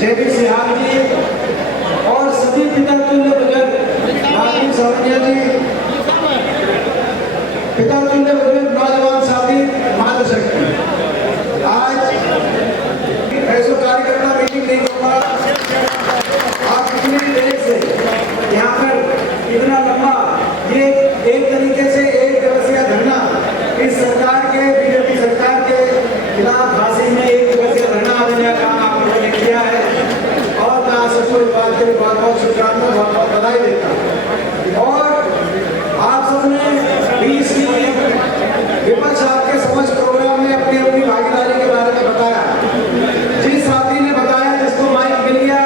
जयवीर सिहाग जी और सभी पितृतुल्य बुजुर्ग राजीव सौरंगिया जी, पितृतुल्य बुजुर्ग नौजवान साथी महादर्शक, आज ऐसा कार्यकर्ता मीटिंग नहीं होगा। आप इतनी देर से यहाँ पर इतना लंबा ये एक तरीके से एक दिवसीय धरना इस सरकार के बीजेपी सरकार के खिलाफ झांसी में एक दिवसीय धरना आने का काम आप लोगों ने किया है और मैं आप सबको इस बात के लिए बहुत बहुत शुभकामनाएं बहुत बहुत बधाई देता हूँ। और आप सबने 20 की विपक्ष आपके समझ प्रोग्राम में अपनी अपनी भागीदारी के बारे में बताया। जिस साथी ने बताया, जिसको माइक मिल गया,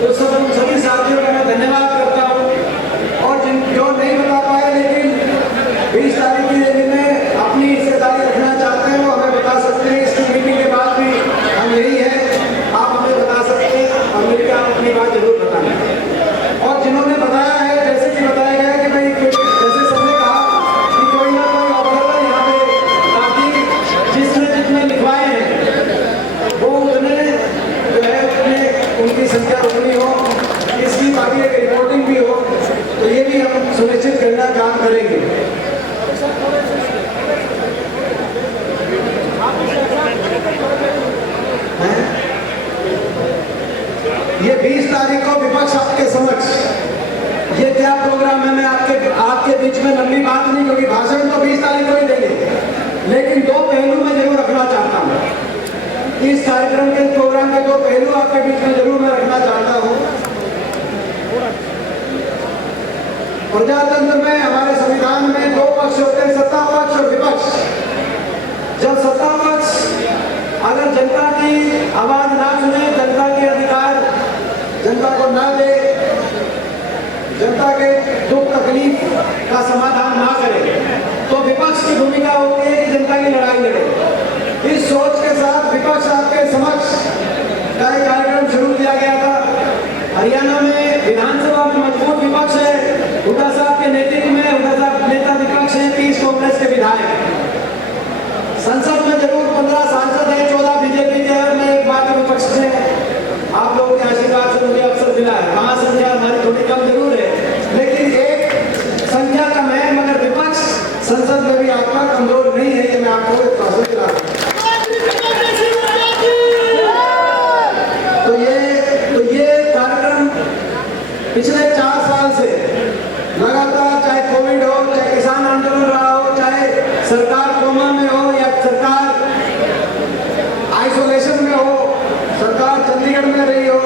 तो सभी साथियों का मैं धन्यवाद करता हूँ। और जो नहीं बता पाए लेकिन 20 तारीख की रैली में अपनी हिस्सेदारी रखना चाहते हैं वो हमें बता सकते हैं। इसकी मीटिंग के बाद भी हम यही है, आप हमें बता सकते हैं और मिलकर आप अपनी बात जरूर बताएं। और जिन्होंने बताया है, जैसे कि बताया गया कि भाई जैसे सबने कहा कि कोई ना कोई ऑब्जर्वर यहाँ पे ताकि जिसने लिखवाए हैं वो उन्हें जो है उनकी संख्या रोकनी हो, इसकी बाकी एक रिपोर्टिंग भी हो, तो ये भी हम सुनिश्चित करना काम करेंगे। ये 20 तारीख को विपक्ष आपके समक्ष ये क्या प्रोग्राम है, मैं आपके बीच में लंबी बात नहीं, क्योंकि भाषण तो 20 तारीख को ही देंगे, लेकिन दो पहलू में जरूर रखना चाहता हूँ। इस कार्यक्रम के प्रोग्राम के दो पहलू आपके बीच में जरूर मैं रखना चाहता हूँ। प्रजातंत्र में, हमारे संविधान में दो पक्ष होते हैं, सत्ता पक्ष और विपक्ष। जब सत्ता पक्ष अगर जनता की आवाज ना सुने, जनता के अधिकार जनता को ना दे, जनता के दुख तकलीफ का समाधान ना करे, तो विपक्ष की भूमिका होती है कि जनता की लड़ाई लड़े। इस सोच के साथ विपक्ष आपके समक्ष का एक कार्यक्रम शुरू किया गया था। हरियाणा में विधानसभा में मजबूत विपक्ष है, हुड्डा साहब के नेतृत्व में हुड्डा साहब नेता विपक्ष है, 30 कांग्रेस के विधायक। संसद में जरूर 15 सांसद हैं, 14 बीजेपी के, और मैं एक बात विपक्ष से आप लोगों के आशीर्वाद से मुझे अवसर मिला है। वहां संख्या हमारी थोड़ी कम जरूर है, लेकिन एक संख्या कम है, मगर विपक्ष संसद में भी आपका कमजोर नहीं है, ये मैं आपको विश्वास दिला रहा हूं। तो ये कार्यक्रम पिछले 4 साल से लगातार, चाहे कोविड हो, चाहे किसान आंदोलन रहा हो, चाहे सरकार कोमा में हो या सरकार आइसोलेशन में हो, सरकार चंडीगढ़ में रही हो,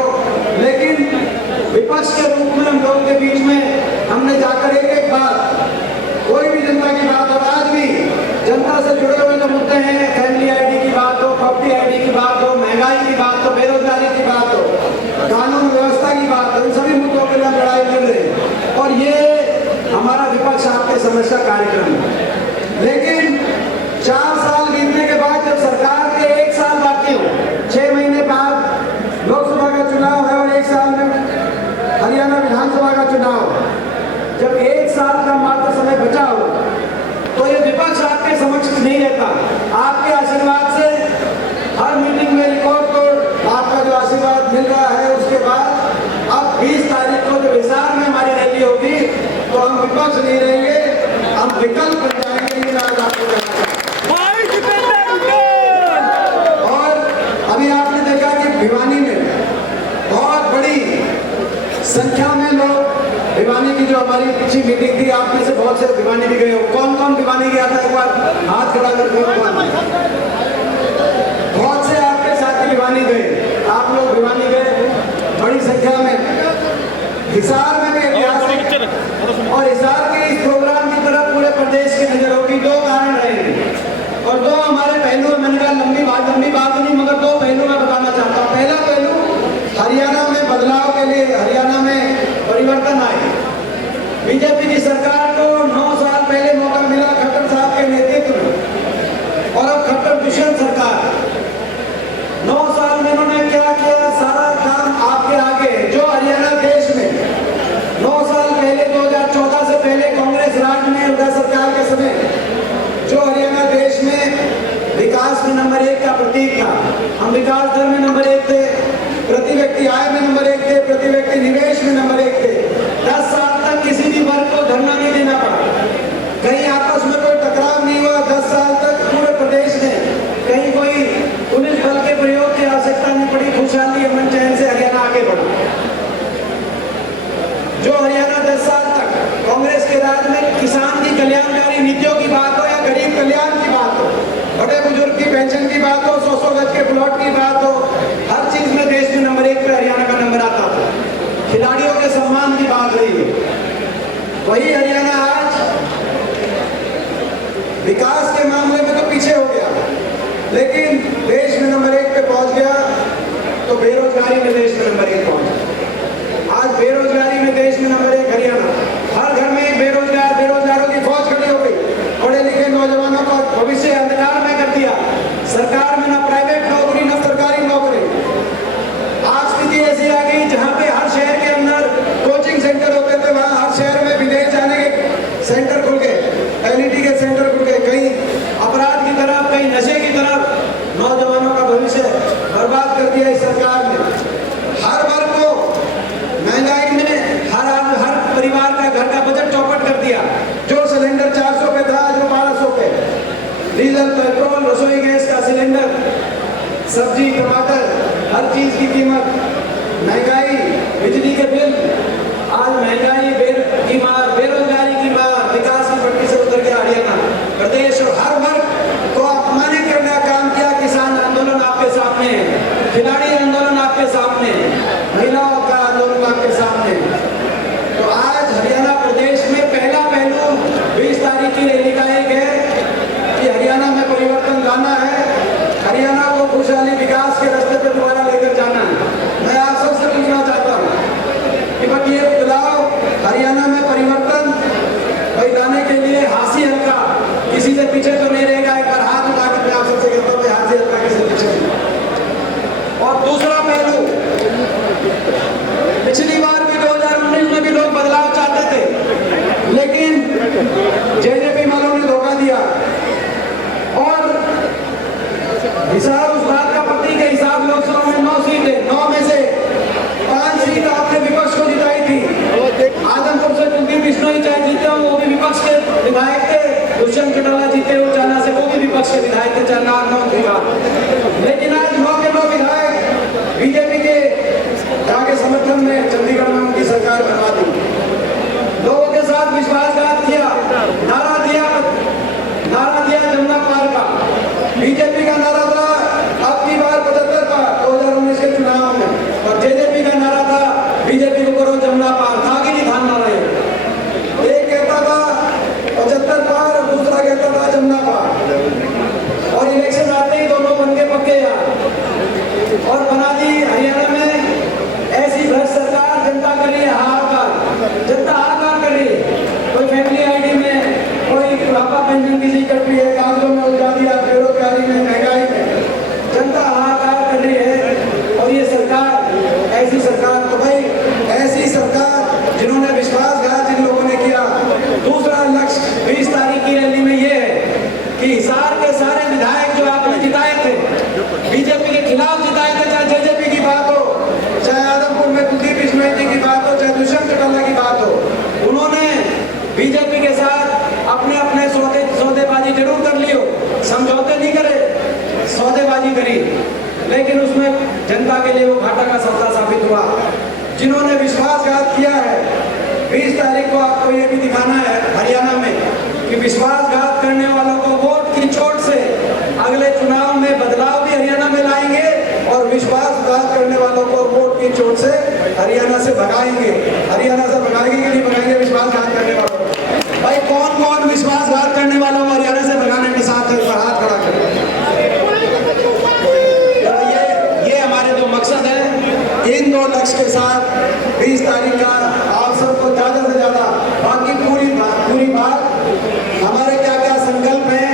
लेकिन विपक्ष के रूप में हम लोगों के बीच में हमने जाकर एक बार कोई भी जनता की बात, और आज भी जनता से जुड़े हुए जो मुद्दे हैं, फैमिली आईडी की बात हो, प्रॉपर्टी आईडी की बात हो, महंगाई की बात हो, बेरोजगारी की बात हो, कानून व्यवस्था की बात हो, इन सभी मुद्दों के लिए लड़ाई लड़ रहे हैं। और ये हमारा विपक्ष आपके समझ का कार्यक्रम है। लेकिन 4 साल बीतने के बाद, जब सरकार के 1 साल बाकी हो, 6 महीने बाद लोकसभा का चुनाव है और 1 साल में हरियाणा विधानसभा का चुनाव, जब 1 साल का मात्र समय बचा हो, तो ये विपक्ष आपके समक्ष नहीं रहता। आपके आशीर्वाद से हर मीटिंग में रिकॉर्ड तो आपका जो आशीर्वाद मिल रहा है, उसके बाद अब 20 तारीख को जब हिसार में हमारी रैली होगी, तो हम विपक्ष नहीं रहेंगे, हम विकल्प बन जाएंगे। ये आज आपको कहना है। और अभी आपने देखा कि भिवानी में बहुत बड़ी संख्या में लोग, भिवानी की जो हमारी पिछली मीटिंग थी, आप में से बहुत से भिवानी भी गए हो। कौन कौन भिवानी गया था, एक बार हाथ खड़ा करके। बहुत से आपके साथी भिवानी गए, आप लोग भिवानी गए बड़ी संख्या में। हिसार में भी ऐतिहासिक, और हिसार के इस प्रोग्राम की तरफ पूरे प्रदेश की नजर होगी। 2 कारण रहेंगे और 2 हमारे पहलू, मैंने कहा लंबी बात नहीं, मगर 2 पहलू मैं बताना चाहता हूँ। पहला पहलू, हरियाणा में बदलाव के लिए, हरियाणा में परिवर्तन आए। बीजेपी की सरकार को 9 साल पहले मौका मिला खट्टर साहब के नेतृत्व में, और अब खट्टर दुष्यंत सरकार 9 साल में इन्होंने क्या किया, सारा काम आपके आगे। जो हरियाणा देश में 9 साल पहले 2014 से पहले कांग्रेस राज में हुड्डा सरकार के समय, जो हरियाणा देश में विकास में नंबर 1 का प्रतीक था, हम विकास दर में नंबर 1 थे, प्रति व्यक्ति आय में नंबर 1 थे, प्रति व्यक्ति निवेश में नंबर 1 थे। 10 साल तक किसी भी वर्ग को धरना नहीं देना पड़ा, कहीं आपस में कोई टकराव नहीं हुआ। 10 साल तक पूरे प्रदेश में कहीं कोई पुलिस बल के प्रयोग की आवश्यकता नहीं पड़ी। खुशहाली अमन चैन से हरियाणा आगे बढ़ा। जो हरियाणा 10 साल तक कांग्रेस के राज में किसान की कल्याणकारी नीतियों की बात हो या गरीब कल्याण की बात हो, बड़े बुजुर्ग की पेंशन की बात हो, 100 गज के प्लॉट की बात हो, हर चीज में देश में नंबर 1 पे हरियाणा का नंबर आता था। खिलाड़ियों के सम्मान की बात रही है। वही हरियाणा आज विकास के मामले में तो पीछे हो गया, लेकिन देश में नंबर 1 पे पहुंच गया। तो बेरोजगारी में देश में नंबर 1 पहुंच गया। आज बेरोजगारी में देश में नंबर 1 हरियाणा। हर घर में एक बेरोजगारों की फौज खड़ी हो गई। पढ़े लिखे नौजवानों का भविष्य अंधकार में कर दिया। सरकार में ना प्राइवेट नौकरी ना सरकारी नौकरी। आज स्थिति ऐसी आ गई जहां पे हर शहर के अंदर कोचिंग सेंटर होते थे, वहां हर शहर में विदेश जाने के सेंटर खुल गए, एलईडी के सेंटर खुल गए। कहीं अपराध की तरफ, कहीं नशे की तरफ नौजवानों का भविष्य बर्बाद कर दिया इस सरकार ने। हर वर्ग को महंगाई में हर परिवार का घर का बजट चौपट कर दिया। जो सिलेंडर 400 पे था आज वो 1200 पे। डीजल, पेट्रोल, रसोई गैस का सिलेंडर, सब्जी, टमाटर, हर चीज की कीमत, महंगाई, बिजली के बिल, आज महंगाई की मार, बेरोजगारी की मार, विकास की पटरी से उतर गया हरियाणा प्रदेश। और हर वर्ग को अपमानित करने का काम किया। किसान आंदोलन आपके सामने है, खिलाड़ी आंदोलन आपके सामने, महिलाओं का आंदोलन आपके सामने। तो आज हरियाणा प्रदेश में पहला पहलू 20 तारीख की रैली का एक है कि हरियाणा में परिवर्तन लाना है, हरियाणा को खुशहाली विकास के रास्ते पर दोबारा लेकर जाना है। मैं आप सबसे पूछना चाहता हूँ कि भाई ये बदलाव हरियाणा में परिवर्तन भाई लाने के लिए हाथी हल्का किसी से पीछे तो नहीं रहेगा। एक बार हाथ उठाकर मैं आप सबसे कहता हूँ हाथी हल्का किसी से पीछे नहीं। और दूसरा पहलू, पिछली बार भी 2019 में भी लोग बदलाव चाहते थे, लेकिन जेजेपी वालों ने धोखा दिया। और हिसाब उस बात का प्रतीक है, हिसाब लोकसभा में 9 सीटें, 9 में से 5 सीट आपने विपक्ष को जिताई थी। आजमपुर से कुलदीप बिश्नोई चाहे जीते हो, वो भी विपक्ष के विधायक थे। दुष्यंत चौटाला जीते हो चाला से, वो भी विपक्ष के विधायक थे, 4-9 की बात। लेकिन आज 9 के 9 विधायक बीजेपी के जाके समर्थन में चंडीगढ़ में उनकी सरकार बनवा दी। लोगों के साथ विश्वासघात किया, नारा दिया जमुना पार का। बीजेपी का नारा था अब की बार 75 पार 2019 के चुनाव में, और जेजेपी का नारा था बीजेपी को करो जमुना पार। था कि नहीं था नारा? एक कहता था 75 पार और दूसरा कहता था जमुना पार। और इलेक्शन आते ही दोनों बन के पक्के यार। और बना दी हरियाणा में ऐसी भ्रष्ट सरकार। जनता कर रही है हाहाकार, जनता हाहाकार कर रही है। कोई फैमिली आईडी में, कोई बुढ़ापा पेंशन किसी कट रही है, कागजों में उलझा दिया, बेरोजगारी में, महंगाई में, जनता हाहाकार कर रही है। और ये सरकार, ऐसी सरकार, तो भाई ऐसी सरकार जिन्होंने विश्वासघात जिन लोगों ने किया। दूसरा लक्ष्य 20 तारीख की रैली में ये है कि हिसार के सारे विधायक जो आपने जिताए थे, बीजेपी के खिलाफ जिताए थे, चाहे जेजेपी की बात हो, चाहे आदमपुर में कुलदीप बिश्नोई जी की बात हो, चाहे दुष्यंत चौटाला की बात हो, उन्होंने बीजेपी के साथ अपने अपने सौदेबाजी जरूर कर ली हो, समझौते नहीं करे, सौदेबाजी करी, लेकिन उसमें जनता के लिए वो घाटा का सौदा साबित हुआ। जिन्होंने विश्वासघात किया है, 20 तारीख को आपको ये भी दिखाना है हरियाणा में कि विश्वासघात करने वालों को वोट की चोट से अगले चुनाव में बदलाव भी हरियाणा में लाएंगे, और विश्वासघात करने वालों को वोट की चोट से हरियाणा से भगाएंगे। हरियाणा से भगाएंगे कि नहीं भगाएंगे विश्वासघात करने वालों को? भाई कौन कौन विश्वासघात करने वालों को हरियाणा से भगाने के साथ है? हाथ खड़ा करें। ये हमारे दो मकसद है। इन 2 लक्ष्य के साथ 20 तारीख का आप सबको ज्यादा से ज्यादा, बाकी पूरी बात हमारे क्या क्या संकल्प है।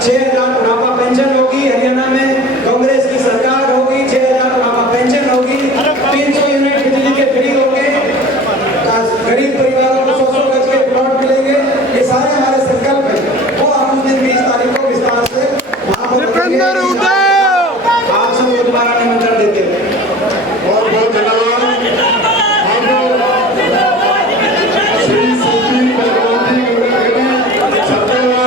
6000 बुढ़ापा पेंशन होगी हरियाणा में, कांग्रेस की सरकार होगी, 6000 बुढ़ापा पेंशन होगी, 300 यूनिट बिजली के फ्री होंगे, गरीब परिवारों को 100 गज के प्लॉट मिलेंगे। ये सारे हमारे संकल्प है, वो हम उस दिन 20 तारीख को विस्तार से वहां पर